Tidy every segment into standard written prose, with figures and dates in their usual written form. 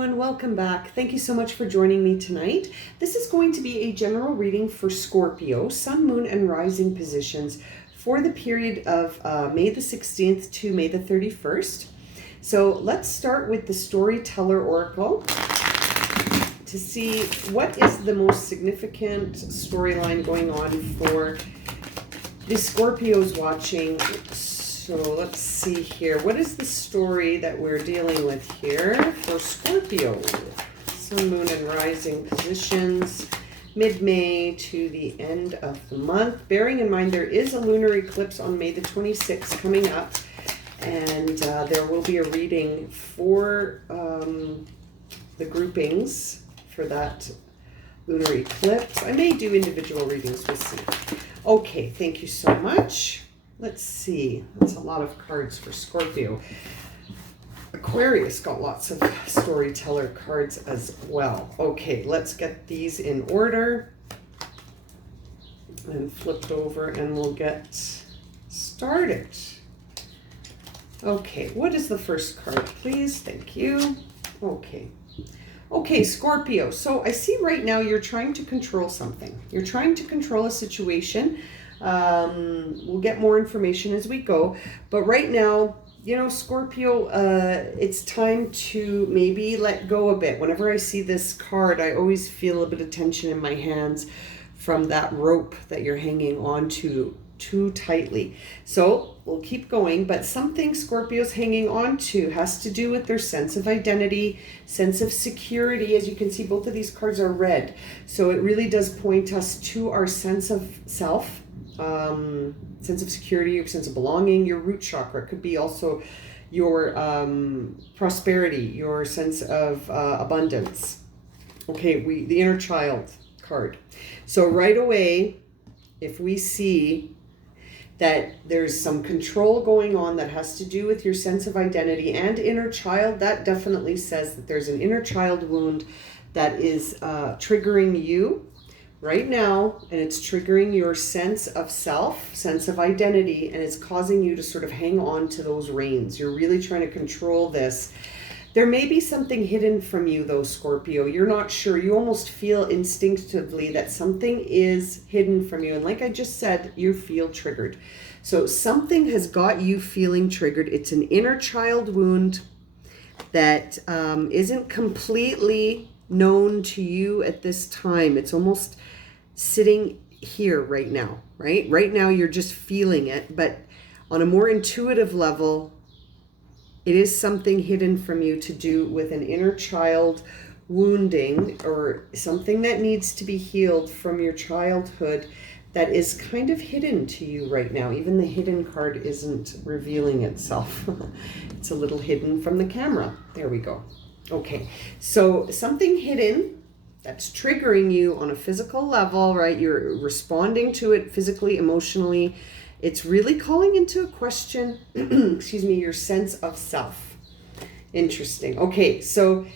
everyone, welcome back. Thank you so much for joining me tonight. This is going to be a general reading for Scorpio, Sun, Moon, and Rising positions for the period of May the 16th to May the 31st. So let's start with the Storyteller Oracle to see what is the most significant storyline going on for the Scorpios watching. So let's see here. What is the story that we're dealing with here for Scorpio? Sun, Moon, and Rising positions, mid-May to the end of the month. Bearing in mind there is a lunar eclipse on May the 26th coming up. And there will be a reading for the groupings for that lunar eclipse. I may do individual readings, we'll see. Okay, thank you so much. Let's see. That's a lot of cards for Scorpio. Aquarius got lots of storyteller cards as well. Okay, let's get these in order and flipped over and we'll get started. Okay, what is the first card, please? Thank you. Okay, Scorpio. So I see right now you're trying to control something. You're trying to control a situation. We'll get more information as we go. But right now, you know, Scorpio, it's time to maybe let go a bit. Whenever I see this card, I always feel a bit of tension in my hands from that rope that you're hanging on to too tightly. So we'll keep going, but something Scorpio's hanging on to has to do with their sense of identity, sense of security. As you can see, both of these cards are red. So it really does point us to our sense of self, sense of security, your sense of belonging, your root chakra. It could be also your prosperity, your sense of abundance. Okay, the inner child card. So right away, if we see that there's some control going on that has to do with your sense of identity and inner child, that definitely says that there's an inner child wound that is triggering you right now, and it's triggering your sense of self, sense of identity, and it's causing you to sort of hang on to those reins. You're really trying to control this. There may be something hidden from you though, Scorpio. You're not sure. You almost feel instinctively that something is hidden from you. And like I just said, you feel triggered. So something has got you feeling triggered. It's an inner child wound that isn't completely known to you at this time. It's almost sitting here right now, right? Right now you're just feeling it, but on a more intuitive level, it is something hidden from you to do with an inner child wounding or something that needs to be healed from your childhood that is kind of hidden to you right now. Even the hidden card isn't revealing itself. It's a little hidden from the camera. There we go. Okay, so something hidden that's triggering you on a physical level, right? You're responding to it physically, emotionally. It's really calling into question, excuse me, your sense of self. Interesting. Okay, so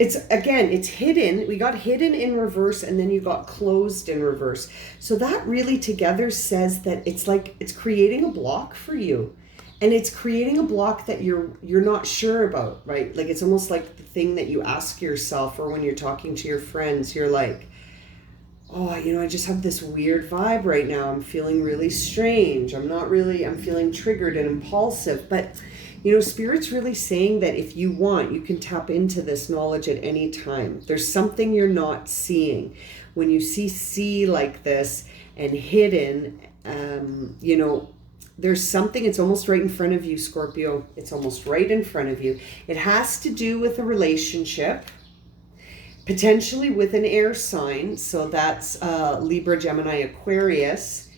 it's hidden. We got hidden in reverse and then you got closed in reverse. So that really together says that it's like it's creating a block for you. And it's creating a block that you're not sure about, right? Like it's almost like the thing that you ask yourself, or when you're talking to your friends, you're like, oh, you know, I just have this weird vibe right now. I'm feeling really strange. I'm feeling triggered and impulsive. But, you know, Spirit's really saying that if you want, you can tap into this knowledge at any time. There's something you're not seeing. When you see like this and hidden, you know, there's something, it's almost right in front of you, Scorpio. It's almost right in front of you. It has to do with a relationship, potentially with an air sign. So that's Libra, Gemini, Aquarius.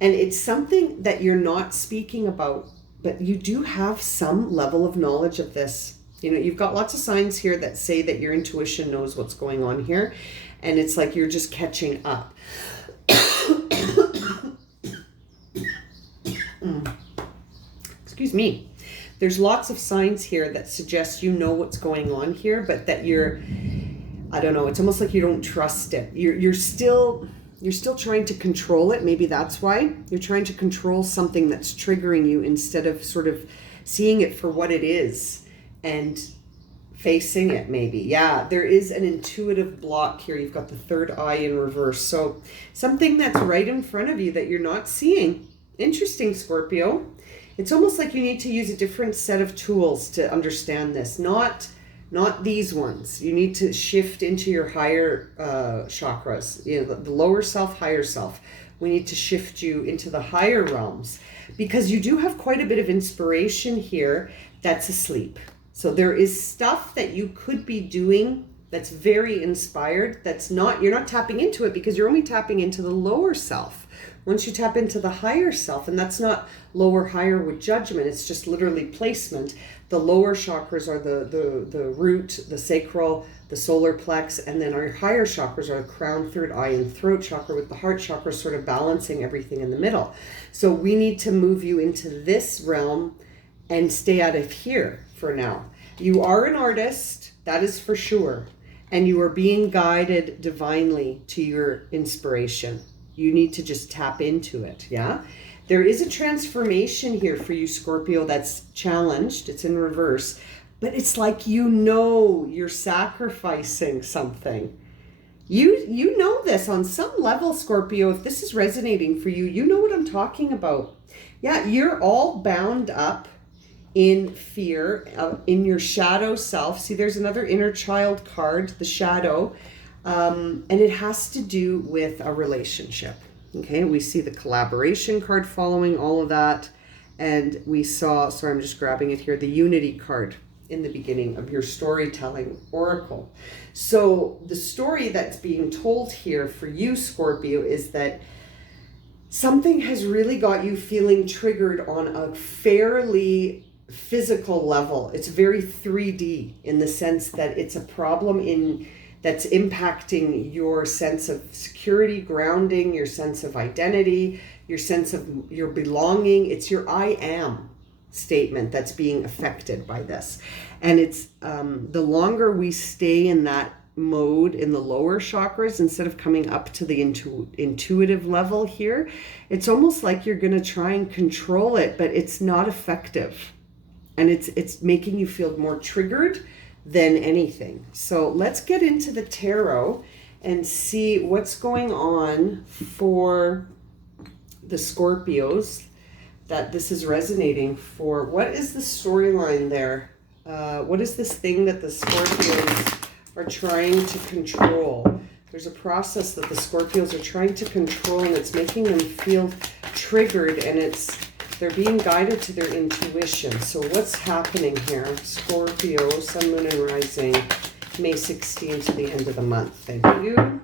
And it's something that you're not speaking about, but you do have some level of knowledge of this. You know, you've got lots of signs here that say that your intuition knows what's going on here. And it's like you're just catching up. Excuse me. There's lots of signs here that suggest you know what's going on here, but that you're, I don't know, it's almost like you don't trust it. You're still trying to control it. Maybe that's why you're trying to control something that's triggering you instead of sort of seeing it for what it is and Facing it, maybe. Yeah, there is an intuitive block here. You've got the third eye in reverse. So something that's right in front of you that you're not seeing. Interesting, Scorpio. It's almost like you need to use a different set of tools to understand this. Not these ones. You need to shift into your higher chakras. You know, the lower self, higher self. We need to shift you into the higher realms because you do have quite a bit of inspiration here that's asleep. So there is stuff that you could be doing that's very inspired, that's not, you're not tapping into it because you're only tapping into the lower self. Once you tap into the higher self, and that's not lower, higher with judgment, it's just literally placement. The lower chakras are the root, the sacral, the solar plex, and then our higher chakras are the crown, third eye, and throat chakra, with the heart chakra sort of balancing everything in the middle. So we need to move you into this realm and stay out of here for now. You are an artist, that is for sure, and you are being guided divinely to your inspiration. You need to just tap into it, yeah? There is a transformation here for you, Scorpio, that's challenged. It's in reverse, but it's like you're sacrificing something. You know this on some level, Scorpio. If this is resonating for you, you know what I'm talking about. Yeah, you're all bound up in fear, in your shadow self. See, there's another inner child card, the shadow, and it has to do with a relationship. Okay, we see the collaboration card following all of that, and we saw, sorry, I'm just grabbing it here, the unity card in the beginning of your storytelling oracle. So the story that's being told here for you, Scorpio, is that something has really got you feeling triggered on a fairly physical level. It's very 3D in the sense that it's a problem that's impacting your sense of security, grounding, your sense of identity, your sense of your belonging. It's your I am statement that's being affected by this. And it's the longer we stay in that mode in the lower chakras, instead of coming up to the intuitive level here, it's almost like you're going to try and control it, but it's not effective. And it's making you feel more triggered than anything. So let's get into the tarot and see what's going on for the Scorpios that this is resonating for. What is the storyline there? What is this thing that the Scorpios are trying to control? There's a process that the Scorpios are trying to control, and it's making them feel triggered, and they're being guided to their intuition. So what's happening here? Scorpio, Sun, Moon, and Rising, May 16th to the end of the month. Thank you.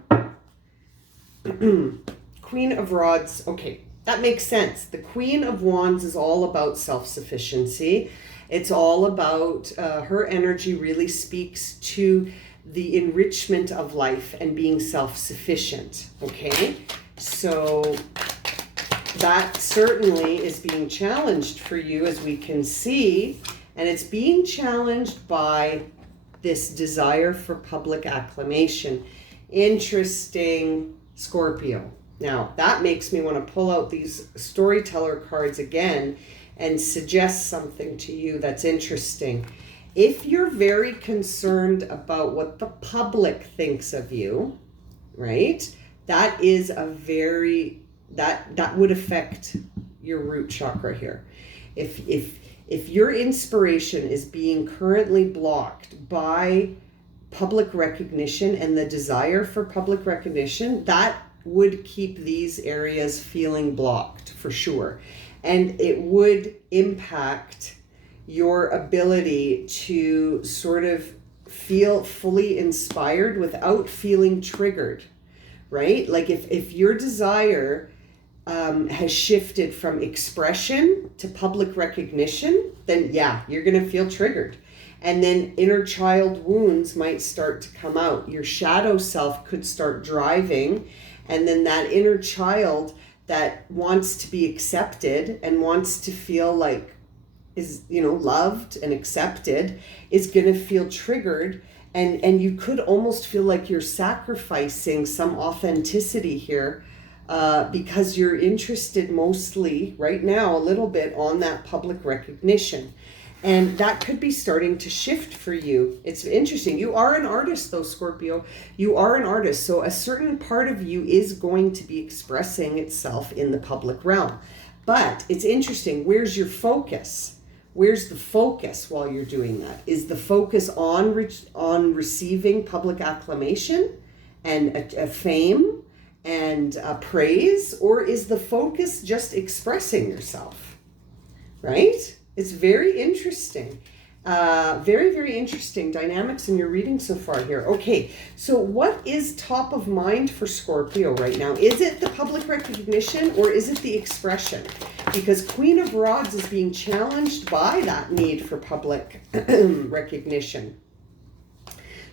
Queen of Rods. Okay, that makes sense. The Queen of Wands is all about self-sufficiency. It's all about, her energy really speaks to the enrichment of life and being self-sufficient. Okay, so that certainly is being challenged for you, as we can see, and it's being challenged by this desire for public acclamation. Interesting, Scorpio. Now, that makes me want to pull out these storyteller cards again and suggest something to you that's interesting. If you're very concerned about what the public thinks of you, right, that is a very that would affect your root chakra here. If your inspiration is being currently blocked by public recognition and the desire for public recognition, that would keep these areas feeling blocked for sure. And it would impact your ability to sort of feel fully inspired without feeling triggered, right? Like if your desire has shifted from expression to public recognition, then yeah, you're going to feel triggered. And then inner child wounds might start to come out. Your shadow self could start driving, and then that inner child that wants to be accepted and wants to feel like is, loved and accepted is going to feel triggered. And you could almost feel like you're sacrificing some authenticity here, because you're interested mostly right now a little bit on that public recognition. And that could be starting to shift for you. It's interesting. You are an artist though, Scorpio. You are an artist. So a certain part of you is going to be expressing itself in the public realm. But it's interesting. Where's your focus? Where's the focus while you're doing that? Is the focus on receiving public acclamation and a fame and praise? Or is the focus just expressing yourself? Right? It's very interesting. Very, very interesting dynamics in your reading so far here. Okay, so what is top of mind for Scorpio right now? Is it the public recognition or is it the expression? Because Queen of Rods is being challenged by that need for public recognition.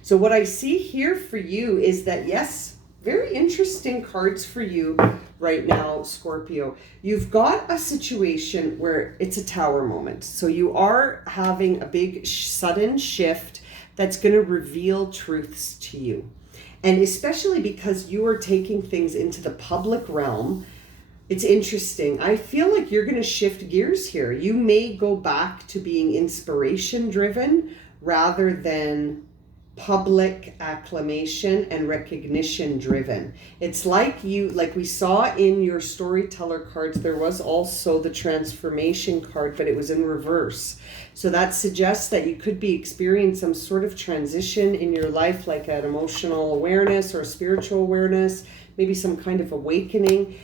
So what I see here for you is that, yes, very interesting cards for you right now, Scorpio. You've got a situation where it's a tower moment. So you are having a big sudden shift that's going to reveal truths to you. And especially because you are taking things into the public realm, it's interesting. I feel like you're going to shift gears here. You may go back to being inspiration driven rather than public acclamation and recognition driven. It's like we saw in your storyteller cards, there was also the transformation card, but it was in reverse. So that suggests that you could be experiencing some sort of transition in your life, like an emotional awareness or a spiritual awareness, maybe some kind of awakening,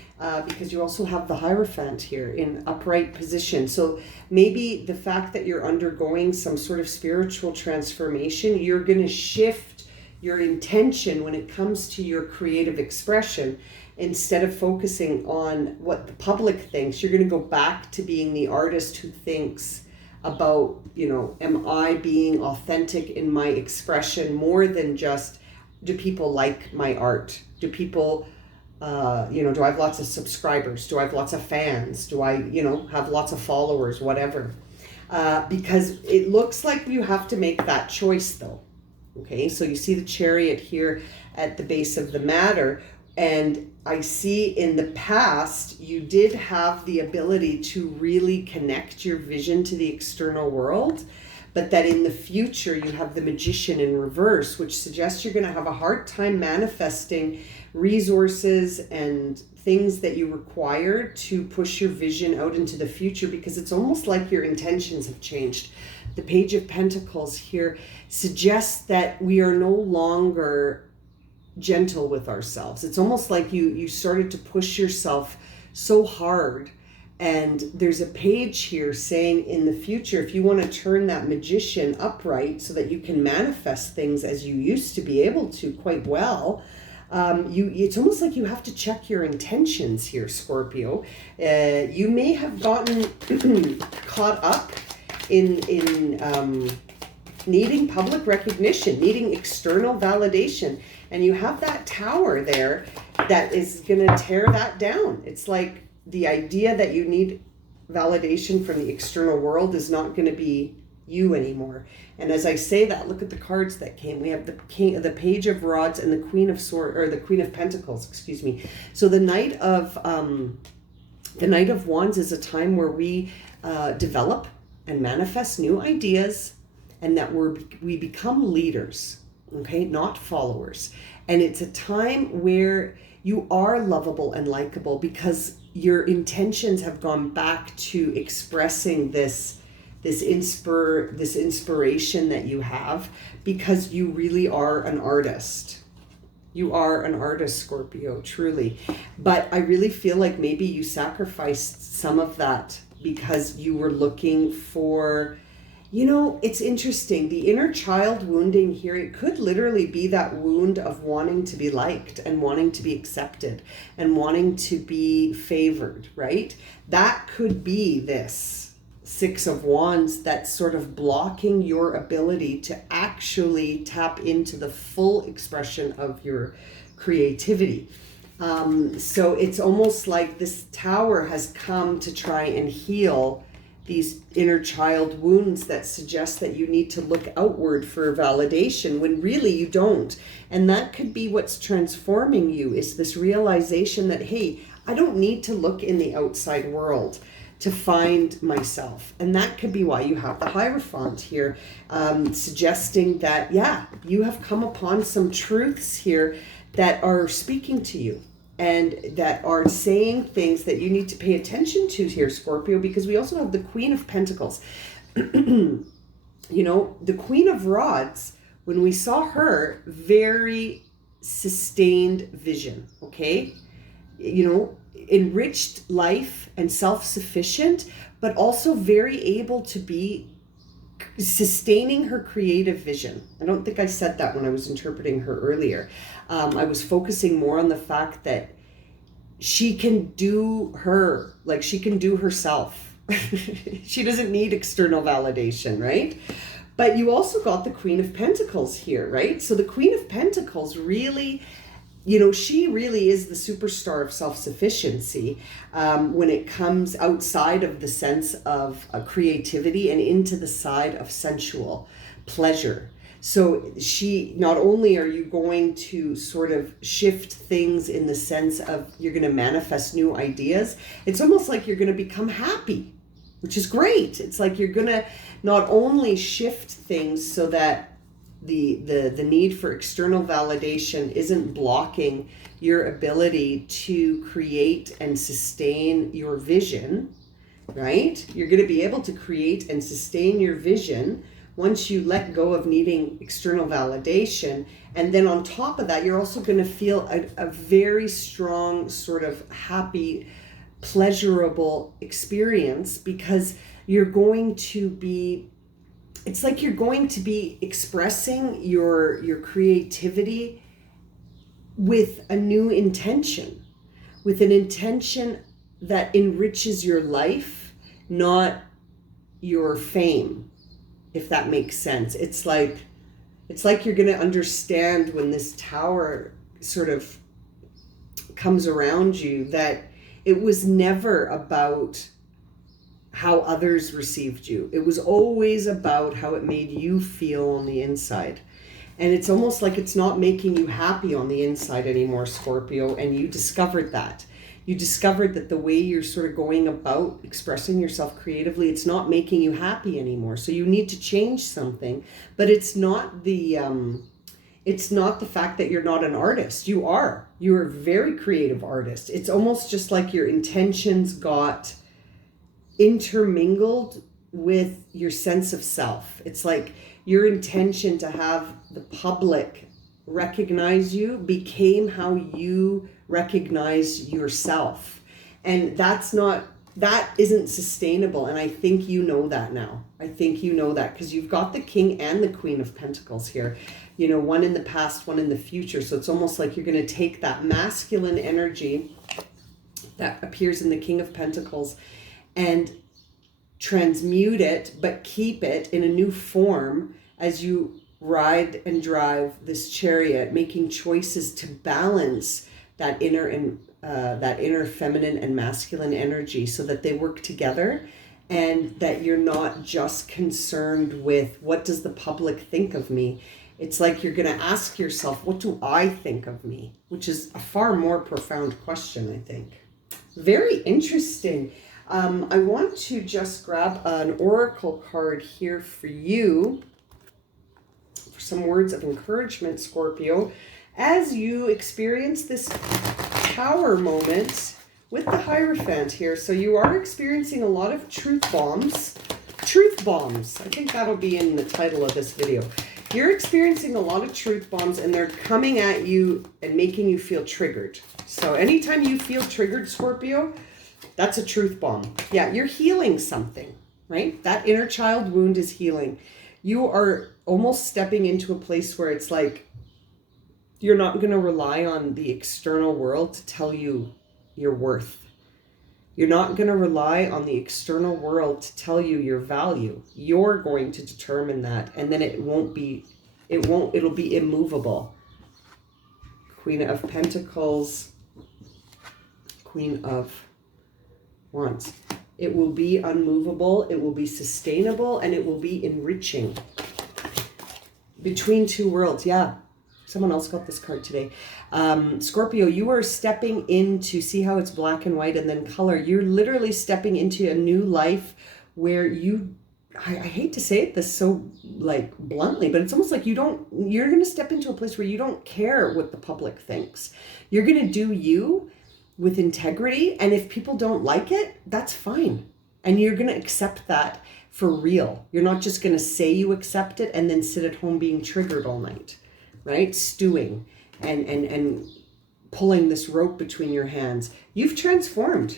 because you also have the Hierophant here in upright position. So maybe the fact that you're undergoing some sort of spiritual transformation, you're going to shift your intention when it comes to your creative expression. Instead of focusing on what the public thinks, you're going to go back to being the artist who thinks about, am I being authentic in my expression more than just, do people like my art? Do people, do I have lots of subscribers? Do I have lots of fans? Do I, have lots of followers, whatever? Because it looks like you have to make that choice though. Okay, so you see the Chariot here at the base of the matter. And I see in the past, you did have the ability to really connect your vision to the external world, but that in the future you have the Magician in reverse, which suggests you're going to have a hard time manifesting resources and things that you require to push your vision out into the future, because it's almost like your intentions have changed. The Page of Pentacles here suggests that we are no longer gentle with ourselves. It's almost like you started to push yourself so hard. And there's a page here saying in the future, if you want to turn that Magician upright so that you can manifest things as you used to be able to quite well, it's almost like you have to check your intentions here, Scorpio. You may have gotten caught up in needing public recognition, needing external validation. And you have that tower there that is going to tear that down. It's like the idea that you need validation from the external world is not going to be you anymore. And as I say that, look at the cards that came. We have the Page of Rods and the Queen of the Queen of Pentacles, excuse me. So the Knight of Wands is a time where we develop and manifest new ideas, and that we become leaders. Okay, not followers. And it's a time where you are lovable and likable because your intentions have gone back to expressing this inspiration that you have, because you really are an artist. You are an artist, Scorpio, truly. But I really feel like maybe you sacrificed some of that because you were looking for, it's interesting. The inner child wounding here, it could literally be that wound of wanting to be liked and wanting to be accepted and wanting to be favored, right? That could be this Six of Wands that's sort of blocking your ability to actually tap into the full expression of your creativity. So it's almost like this tower has come to try and heal these inner child wounds that suggest that you need to look outward for validation when really you don't. And that could be what's transforming you, is this realization that, hey, I don't need to look in the outside world. to find myself. And that could be why you have the Hierophant here, suggesting that, yeah, you have come upon some truths here that are speaking to you and that are saying things that you need to pay attention to here, Scorpio, because we also have the Queen of Pentacles. You know, the Queen of Rods, when we saw her, very sustained vision, okay? You know, enriched life and self-sufficient, but also very able to be sustaining her creative vision. I don't think I said that when I was interpreting her earlier. I was focusing more on the fact that she can do her, like she can do herself. She doesn't need external validation, right? But you also got the Queen of Pentacles here, right? So the Queen of Pentacles really, you know, she really is the superstar of self-sufficiency when it comes outside of the sense of creativity and into the side of sensual pleasure. So she, not only are you going to sort of shift things in the sense of you're going to manifest new ideas, it's almost like you're going to become happy, which is great. It's like you're going to not only shift things so that the need for external validation isn't blocking your ability to create and sustain your vision, right? You're going to be able to create and sustain your vision once you let go of needing external validation. And then on top of that, you're also going to feel a very strong sort of happy, pleasurable experience, because you're going to be, it's like you're going to be expressing your creativity with a new intention, with an intention that enriches your life, not your fame, if that makes sense. It's like you're going to understand when this tower sort of comes around you that it was never about how others received you. It was always about how it made you feel on the inside. And it's almost like it's not making you happy on the inside anymore, Scorpio. And you discovered that. You discovered that the way you're sort of going about expressing yourself creatively, it's not making you happy anymore. So you need to change something. But it's not the fact that you're not an artist. You are. You're a very creative artist. It's almost just like your intentions got intermingled with your sense of self. It's like your intention to have the public recognize you became how you recognize yourself. And that isn't sustainable. And I think you know that now. I think you know that because you've got the King and the Queen of Pentacles here. You know, one in the past, one in the future. So it's almost like you're going to take that masculine energy that appears in the King of Pentacles and transmute it, but keep it in a new form as you ride and drive this chariot, making choices to balance that inner feminine and masculine energy so that they work together, and that you're not just concerned with what does the public think of me. It's like you're going to ask yourself, what do I think of me? Which is a far more profound question, I think. Very interesting. I want to just grab an oracle card here for you for some words of encouragement, Scorpio, as you experience this Tower moment with the Hierophant here. So you are experiencing a lot of truth bombs. Truth bombs. I think that'll be in the title of this video. You're experiencing a lot of truth bombs, and they're coming at you and making you feel triggered. So anytime you feel triggered, Scorpio, that's a truth bomb. Yeah, you're healing something, right? That inner child wound is healing. You are almost stepping into a place where it's like you're not going to rely on the external world to tell you your worth. You're not going to rely on the external world to tell you your value. You're going to determine that, and then it'll be immovable. Queen of Pentacles, Queen of Wands. It will be unmovable, it will be sustainable, and it will be enriching. Between two worlds, yeah. Someone else got this card today. Scorpio, you are stepping into, see how it's black and white and then color. You're literally stepping into a new life where I hate to say it this so like bluntly, but it's almost like you're going to step into a place where you don't care what the public thinks. You're going to do you with integrity. And if people don't like it, that's fine. And you're going to accept that for real. You're not just going to say you accept it and then sit at home being triggered all night. Right? Stewing and pulling this rope between your hands. You've transformed.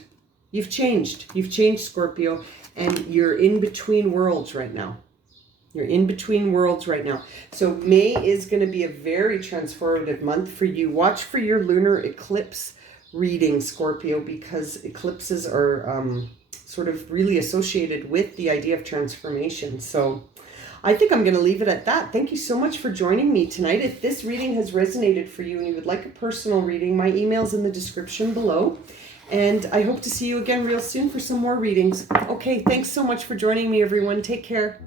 You've changed. You've changed, Scorpio, and you're in between worlds right now. You're in between worlds right now. So May is going to be a very transformative month for you. Watch for your lunar eclipse reading, Scorpio, because eclipses are sort of really associated with the idea of transformation. So I think I'm going to leave it at that. Thank you so much for joining me tonight. If this reading has resonated for you and you would like a personal reading, my email's in the description below. And I hope to see you again real soon for some more readings. Okay, thanks so much for joining me, everyone. Take care.